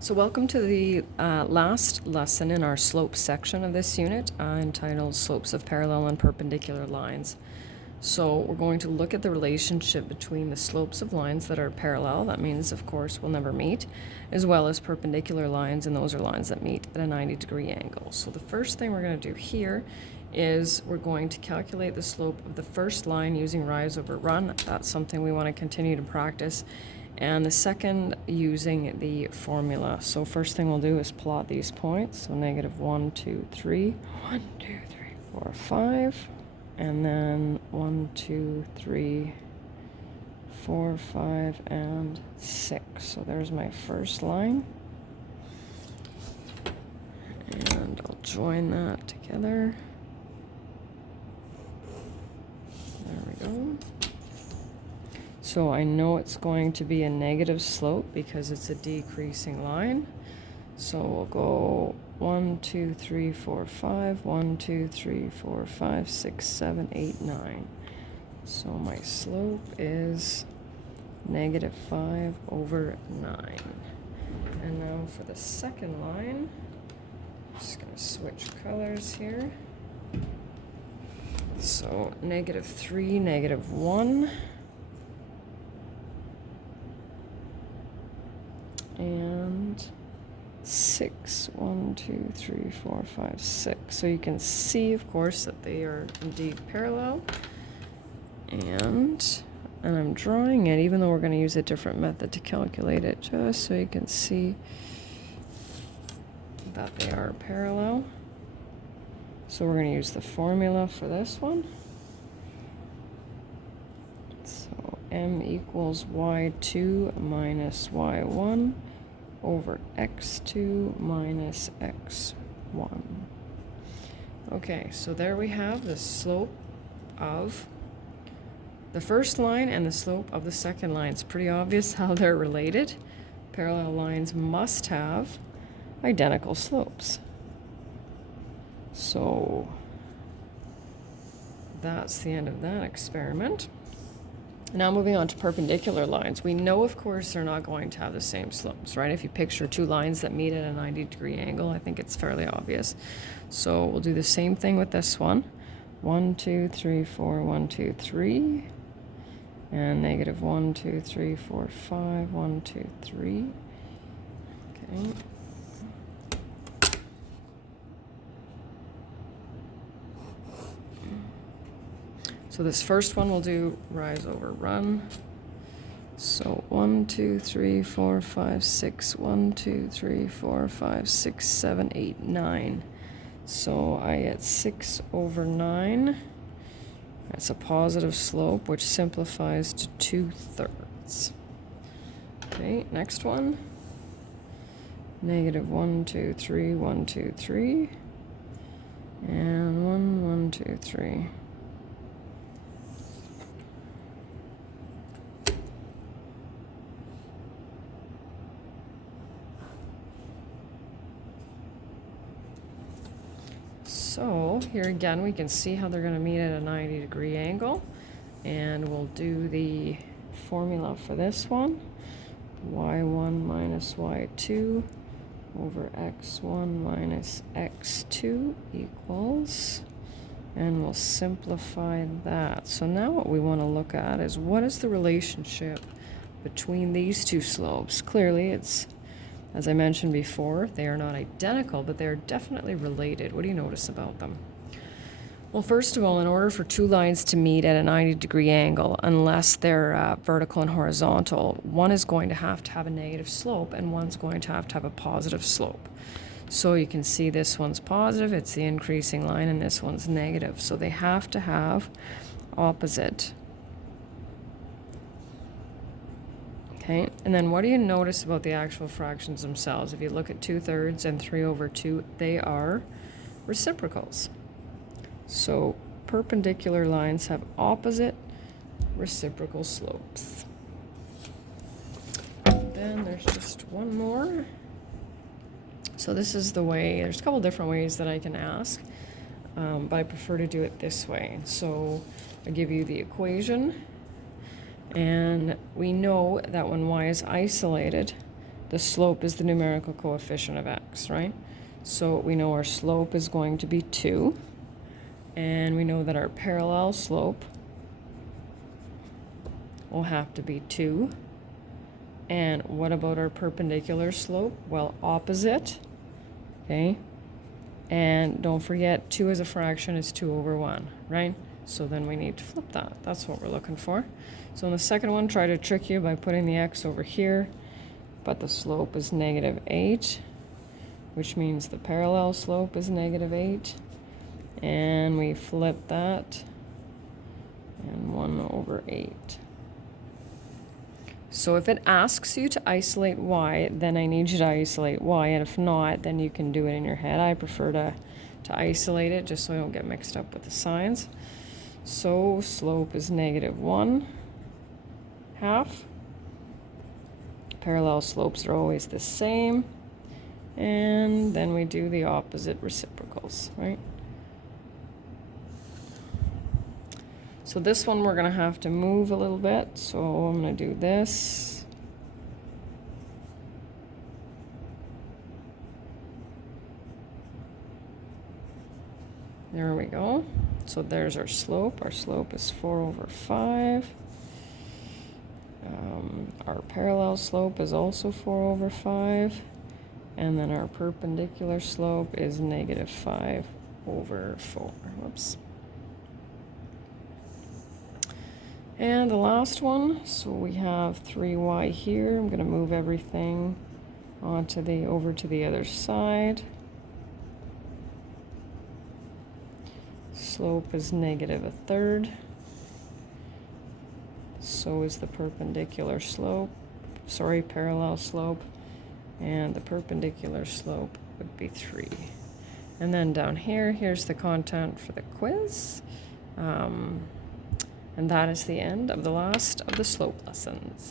So welcome to the last lesson in our slopes section of this unit entitled Slopes of Parallel and Perpendicular Lines. So we're going to look at the relationship between the slopes of lines that are parallel, that means of course will never meet, as well as perpendicular lines, and those are lines that meet at a 90-degree angle. So the first thing we're going to do here is we're going to calculate the slope of the first line using rise over run. That's something we want to continue to practice. And the second using the formula. So first thing we'll do is plot these points. So negative 1, 2, 3, 1, 2, 3, 4, 5. And then 1, 2, 3, 4, 5, and 6. So there's my first line. And I'll join that together. There we go. So I know it's going to be a negative slope because it's a decreasing line. So we'll go 1, 2, 3, 4, 5, 1, 2, 3, 4, 5, 6, 7, 8, 9. So my slope is negative 5 over 9. And now for the second line, I'm just going to switch colors here. So negative 3, negative 1. And 6. 1, 2, 3, 4, 5, 6. So you can see, of course, that they are indeed parallel. And I'm drawing it, even though we're going to use a different method to calculate it, just so you can see that they are parallel. So we're going to use the formula for this one. So m equals y2 minus y1 over x2 minus x1. Okay, so there we have the slope of the first line and the slope of the second line. It's pretty obvious how they're related. Parallel lines must have identical slopes. So that's the end of that experiment. Now moving on to perpendicular lines. We know, of course, they're not going to have the same slopes, right? If you picture two lines that meet at a 90-degree angle, I think it's fairly obvious. So we'll do the same thing with this one. 1, 2, 3, 4, 1, 2, 3. And negative 1, 2, 3, 4, 5, 1, 2, 3. Okay. So this first one we'll do rise over run. So 1, 2, 3, 4, 5, 6. 1, 2, 3, 4, 5, 6, 7, 8, 9. So I get 6 over 9. That's a positive slope, which simplifies to 2/3. Okay, next one. Negative 1, 2, 3, 1, 2, 3. And 1, 1, 2, 3. So here again, we can see how they're going to meet at a 90-degree angle. And we'll do the formula for this one. y1 minus y2 over x1 minus x2 equals, and we'll simplify that. So now what we want to look at is what is the relationship between these two slopes. Clearly it's, as I mentioned before, they are not identical, but they're definitely related. What do you notice about them? Well, first of all, in order for two lines to meet at a 90-degree angle, unless they're vertical and horizontal, one is going to have a negative slope and one's going to have a positive slope. So you can see this one's positive, it's the increasing line, and this one's negative. So they have to have opposite. Okay, and then what do you notice about the actual fractions themselves? If you look at 2/3 and 3 over 2, they are reciprocals. So perpendicular lines have opposite reciprocal slopes. And then there's just one more. So this is the way, there's a couple different ways that I can ask, but I prefer to do it this way. So I give you the equation. And we know that when y is isolated, the slope is the numerical coefficient of x, right? So we know our slope is going to be 2, and we know that our parallel slope will have to be 2. And what about our perpendicular slope? Well, opposite, okay? And don't forget, 2 as a fraction is 2 over 1, right? So then we need to flip that. That's what we're looking for. So in the second one, try to trick you by putting the x over here, but the slope is -8, which means the parallel slope is -8. And we flip that, and 1 over 8. So if it asks you to isolate y, then I need you to isolate y, and if not, then you can do it in your head. I prefer to isolate it just so I don't get mixed up with the signs. So slope is -1/2. Parallel slopes are always the same. And then we do the opposite reciprocals, right? So this one we're going to have to move a little bit. So I'm going to do this. There we go. So there's our slope. Our slope is 4 over 5. Our parallel slope is also 4 over 5. And then our perpendicular slope is -5 over 4. Whoops. And the last one, so we have 3y here. I'm going to move everything over to the other side. Slope is -1/3. So is the perpendicular slope, parallel slope, and the perpendicular slope would be 3. And then down here, here's the content for the quiz. And that is the end of the last of the slope lessons.